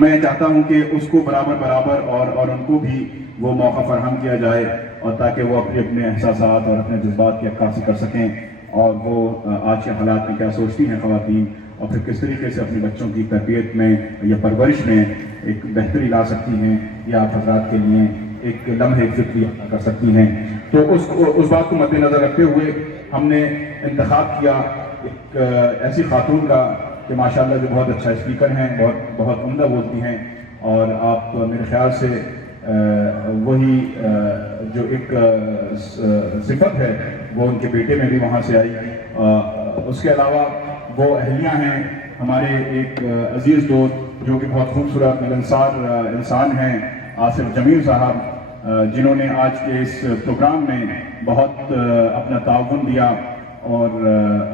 میں چاہتا ہوں کہ اس کو برابر اور ان کو بھی وہ موقع فراہم کیا جائے، اور تاکہ وہ اپنے احساسات اور اپنے جذبات کی عکاسی کر سکیں، اور وہ آج کے حالات میں کیا سوچتی ہیں خواتین، اور پھر کس طریقے سے اپنے بچوں کی تربیت میں یا پرورش میں ایک بہتری لا سکتی ہیں، یا آپ حضرات کے لیے ایک لمحے فکری کر سکتی ہیں۔ تو اس بات کو مد نظر رکھتے ہوئے ہم نے انتخاب کیا ایک ایسی خاتون کا کہ ماشاءاللہ جو بہت اچھا اسپیکر ہیں، بہت عمدہ بولتی ہیں، اور آپ میرے خیال سے وہی جو ایک صفت ہے وہ ان کے بیٹے میں بھی وہاں سے آئی۔ اس کے علاوہ وہ اہلیہ ہیں ہمارے ایک عزیز دوست جو کہ بہت خوبصورت ملنسار انسان ہیں، آصف جمیل صاحب، جنہوں نے آج کے اس پروگرام میں بہت اپنا تعاون دیا اور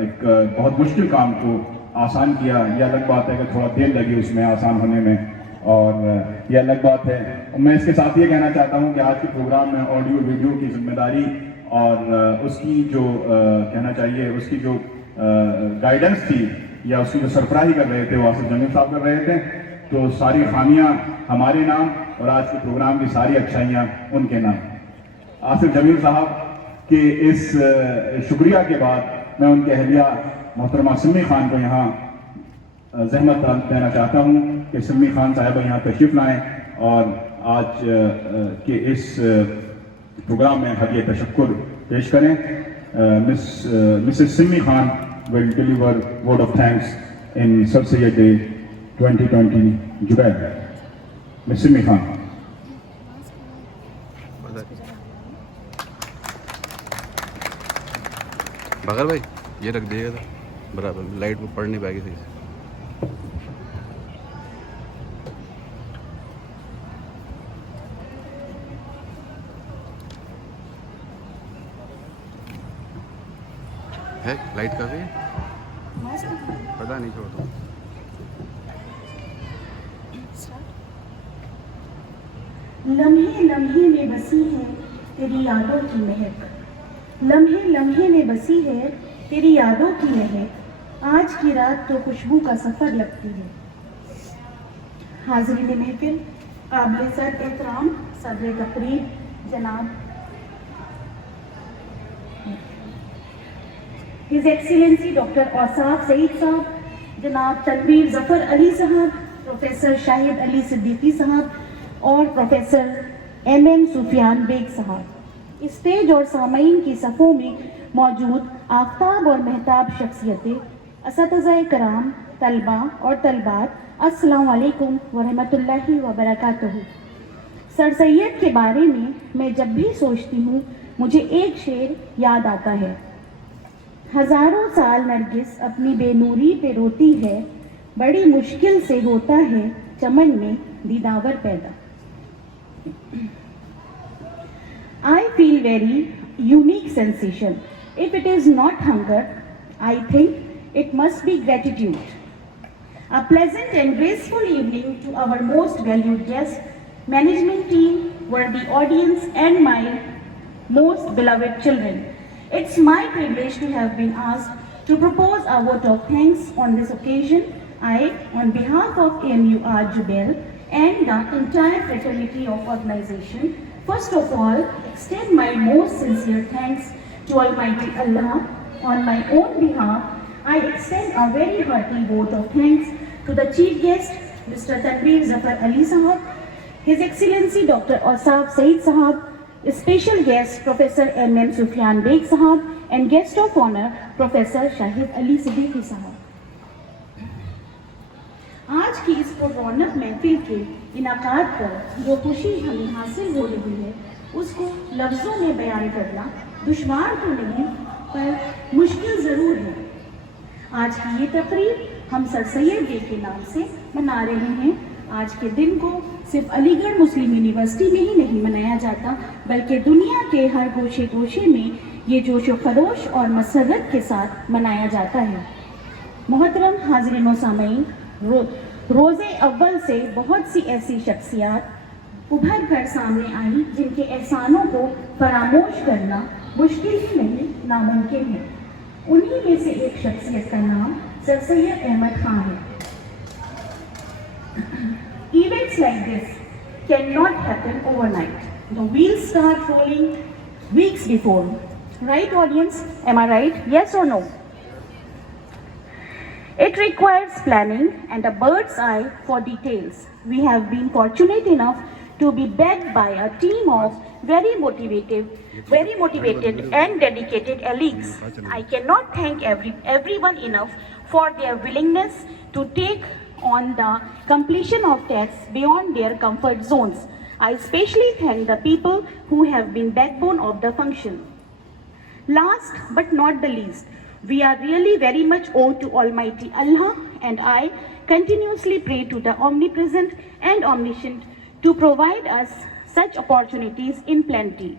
ایک بہت مشکل کام کو آسان کیا۔ یہ الگ بات ہے کہ تھوڑا دیر لگی اس میں آسان ہونے میں، اور یہ الگ بات ہے۔ میں اس کے ساتھ یہ کہنا چاہتا ہوں کہ آج کے پروگرام میں آڈیو ویڈیو کی ذمہ داری اور اس کی جو کہنا چاہیے اس کی جو گائیڈنس تھی یا اس کی جو سربراہی کر رہے تھے وہ آصف جمیل صاحب کر رہے تھے، تو ساری خامیاں ہمارے نام اور آج کے پروگرام کی ساری اچھائیاں ان کے نام۔ آصف جمیل صاحب کے اس شکریہ کے بعد میں ان کے اہلیہ محترمہ سمی خان کو یہاں زحمت دینا چاہتا ہوں کہ سمی خان صاحبہ یہاں تشریف لائیں اور آج کے اس پروگرام میں ہدیہ تشکر پیش کریں۔ Mrs Sumi Khan will deliver word of thanks in Sir Syed Day 2020 Jubail. Miss Simi Khan. بغیر بھائی یہ رکھ دیے گا برابر، لائٹ میں پڑ نہیں پائے گی صحیح سے۔ ہے لائٹ کافی ہے؟ پتہ نہیں چھوڑتا۔ لمحے لمحے میں بسی ہے تیری یادوں کی مہک، لمحے لمحے میں بسی ہے تیری یادوں کی مہک، آج کی رات تو خوشبو کا سفر لگتی ہے۔ حاضرین محفل، قابل سر احترام صدر تقریب جناب ہز ایکسیلنسی ڈاکٹر اوصاف سعید صاحب، جناب تنویر ظفر علی صاحب، پروفیسر شاہد علی صدیقی صاحب اور پروفیسر ایم سفیان بیگ صاحب، اسٹیج اور سامعین کی صفوں میں موجود آفتاب اور مہتاب شخصیتیں، اساتذہ کرام، طلباء اور طلبات، السلام علیکم ورحمۃ اللہ وبرکاتہ۔ سر سید کے بارے میں جب بھی سوچتی ہوں مجھے ایک شعر یاد آتا ہے: ہزاروں سال نرگس اپنی بے نوری پہ روتی ہے، بڑی مشکل سے ہوتا ہے چمن میں دیداور پیدا۔ I feel very unique sensation. If it is not hunger, I think it must be gratitude. A pleasant and graceful evening to our most valued guests, management team, worthy audience, and my most beloved children. It's my privilege to have been asked to propose a vote of thanks on this occasion. I, on behalf of AMUR Jubail and the entire fraternity of organization, first of all, extend my most sincere thanks to Almighty Allah. On my own behalf, I extend a very hearty vote of thanks to the chief guest, Mr. Tanveer Zafar Ali Sahab, His Excellency Dr. Awsaf Saeed Sahab, special guest Professor M. Sufyan Beg Sahab, and guest of honor Professor Shahid Ali Siddiqui Sahab. آج کی اس پر رونق محفل کے انعقاد پر جو خوشی ہمیں حاصل ہو رہی ہے اس کو لفظوں میں بیان کرنا دشوار تو نہیں پر مشکل ضرور ہے۔ آج کی یہ تقریب ہم سر سید ڈے کے نام سے منا رہے ہیں۔ آج کے دن کو صرف علی گڑھ مسلم یونیورسٹی میں ہی نہیں منایا جاتا بلکہ دنیا کے ہر گوشے گوشے میں یہ جوش و خروش اور مسرت کے ساتھ منایا جاتا ہے۔ محترم حاضرین و سامعین، روز اول سے بہت سی ایسی شخصیات ابھر کر سامنے آئی جن کے احسانوں کو فراموش کرنا مشکل ہی نہیں ناممکن ہے۔ انہی میں سے ایک شخصیت کا نام سر سید احمد خان ہے۔ Events like this cannot happen overnight. The wheels start rolling weeks before. Right, audience? Am I right? Yes or no? It requires planning and a bird's eye for details. We have been fortunate enough to be backed by a team of very motivated and dedicated colleagues. I cannot thank everyone enough for their willingness to take on the completion of tasks beyond their comfort zones. I especially thank the people who have been backbone of the function. Last but not the least, we are really very much owed to Almighty Allah, and I continuously pray to the Omnipresent and Omniscient to provide us such opportunities in plenty.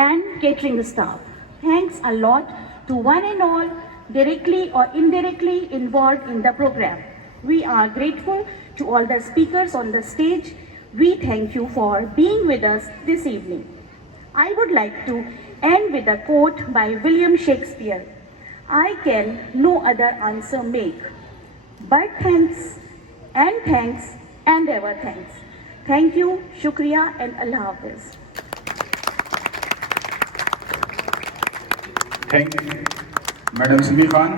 and catering staff. Thanks a lot to one and all directly or indirectly involved in the program. We are grateful to all the speakers on the stage. We thank you for being with us this evening. I would like to end with a quote by William Shakespeare. I can no other answer make, but thanks and ever thanks. Thank you, shukriya and Allah Hafiz. Thank you, Madam Simi Khan.